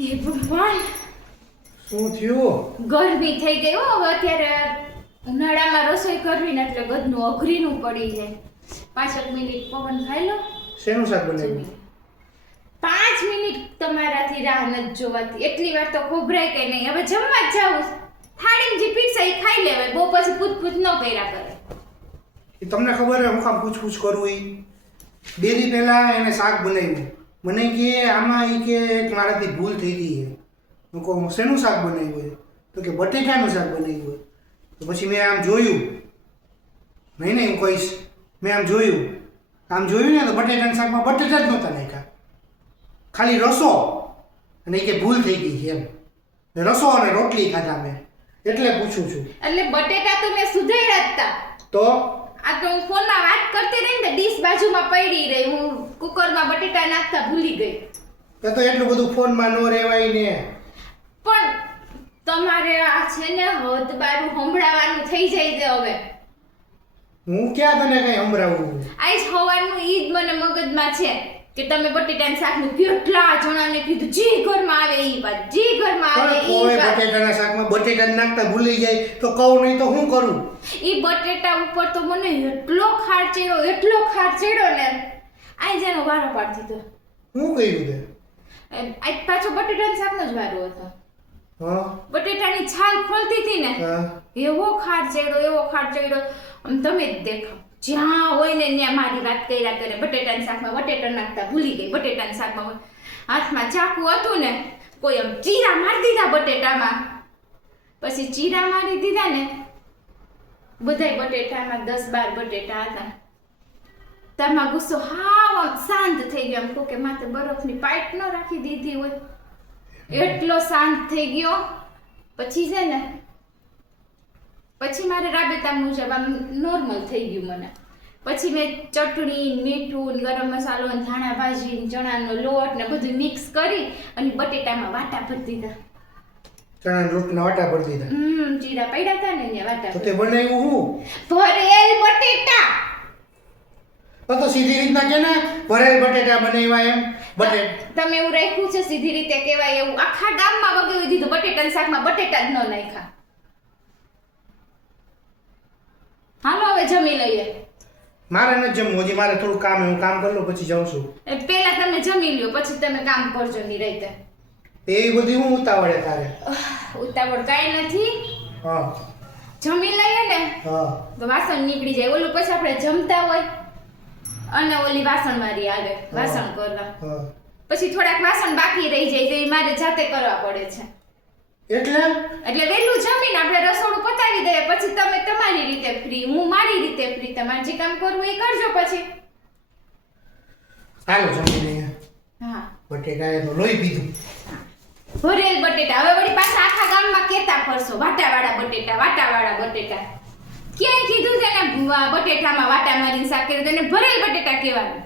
એ ભગવાન, શું થયું? ગરમી થઈ ગઈ હો. હવે અત્યારે ઉનાળામાં રસોઈ કરવી ને એટલે ગદનું અઘરીનું પડી જાય. 5 મિનિટ પવન ખાઈ લો. શેનું શાક બનાવ્યું? 5 મિનિટ તમારાથી રાહ નથી જોવાતી. એટલી વાર તો ખોભરાય કે નહીં. હવે જમવા જ જાવું. થાળીમાં જે પીરસે એ ખાઈ લેવાય. બહુ પછી પૂછ ન કર્યા કરે. એ તમને ખબર હે હું કામ પૂછ કરવું? એ 2 દી પહેલા એને શાક બનાવ્યું. મને કે આમાં કે મારાથી ભૂલ થઈ ગઈ છે. હું કહું શેનું શાક બનાવ્યું હોય? તો કે બટેટાનું શાક બનાવ્યું હોય. તો પછી મેં આમ જોયું. નહીં હું કહીશ. મેં આમ જોયું ને તો બટેટાના શાકમાં બટેટા જ નહોતા નાખ્યા, ખાલી રસો. અને એ કે ભૂલ થઈ ગઈ છે એમ. રસો અને રોટલી ખાધા મેં, એટલે પૂછું છું. એટલે બટેટા તો મેં સુધાર્યા જ તા. તો આ તો હું ફોનમાં વાત કરતી રહી ને, ડીશ બાજુમાં પડી રહી. હું કુકરમાં બટેટા નાખતા ભૂલી ગઈ. તો એટલું બધું ફોનમાં ન રહેવાય ને. પણ તમારે આ છે ને હદ બારું સંભળાવાનું થઈ જાય છે હવે. હું ક્યાં તને કઈ સંભળાવું? આજ સવારનું ઈ જ મને મગજમાં છે કે તમે બટેટાના શાકનું કેટલા જણાને કીધું, જે ઘરમાં આવે ઈ વાત, જે ઘરમાં આવે ઈ વાત. બટેટાના શાકમાં બટેટા નાખતા ભૂલી જાય તો કહું નહીં તો હું કરું? ઈ બટેટા ઉપર તો મને એટલો ખાર ચડ્યો ને, આઈ જેનો વારો પાડતી તો. હું કહ્યું તે? આજ પાછો બટેટાના શાકનો જ વારો હતો. હા, બટેટાની છાલ ખોલતી હતી ને, એવો ખાર ચડ્યો. તમે જ દેખો, જ્યાં હોય ને ત્યાં મારી વાત કર્યા કરે. બટેટાના શાકમાં બટેટા નાખતા ભૂલી ગઈ. બટેટાના શાકમાં હાથમાં ચાકુ હતું ને, કોઈ આમ ચીરા મારી દીધા બટેટામાં. પછી ચીરા મારી દીધા ને, બધાય બટેટામાં 10-12 બટેટા હતા. તેમાં ગુસ્સો હાવ આમ શાંત થઈ ગયો. એમ કહું કે માથે બરફની પાઇપ ન રાખી દીધી હોય, એટલો શાંત થઈ ગયો. પછી છે ને, પછી મારે રાબેતા મુજબ આમ નોર્મલ થઈ ગયું મને. પછી મેં ચટણી, મીઠું, ગરમ મસાલો, ધાણા ભાજી, ચણાનો લોટ ને બધું મિક્સ કરી અને બટેટામાં વાટા ભરી દીધા. ચણાના લોટના વાટા ભરી દીધા. ચીરા પડ્યા હતા ને ત્યાં વાટા. તો તે બનાવ્યું હું? ભરેલ બટેટા. તો સીધી રીતના કે ને ભરેલ બટેટા બનાવ્યા એમ. તમે એવું રાખ્યું છે સીધી રીતે કહેવાય એવું? આખા ગામમાં વગાવી દીધું બટેટાના શાકમાં બટેટા જ ન નાખ્યા. હાલો હવે જમી લઈએ. મારે નથી જમવું, હજી મારે થોડું કામ. હું કામ કરી લઉં પછી જાઉં છું. પહેલા તમે જમી લ્યો, પછી તમે કામ કરજો નિરાંતે. એવી બધી હું ઉતાવળે તારે? ઉતાવળ કાંઈ નથી. હા, જમી લઈએ ને તો વાસણ નીકળી જાય. ઓલું પછી આપણે જમતા હોય અને ઓલી વાસણ મારી આવે વાસણ કરવા, પછી થોડાક વાસણ બાકી રહી જાય તો એ મારે જાતે કરવા પડે છે. એટલે વહેલું જમીને આપણે રસોડું પતાવી દઈએ, પછી તમે તમારી રીતે ફ્રી, હું મારી રીતે ફ્રી. તમારે જે કામ કરવું એ કરજો પછી. હાલો જમી લઈએ. હા, બટેટાએ તો લોહી પીધું. ભરેલ બટેટા. હવે વળી પાછા આખા ગામમાં કેતા ફરશો વાટાવાળા બટેટા. ક્યાંય કીધું છે ને બટેટામાં વાટા મારીને શાક કર્યું, એને ભરેલ બટેટા કહેવાનું.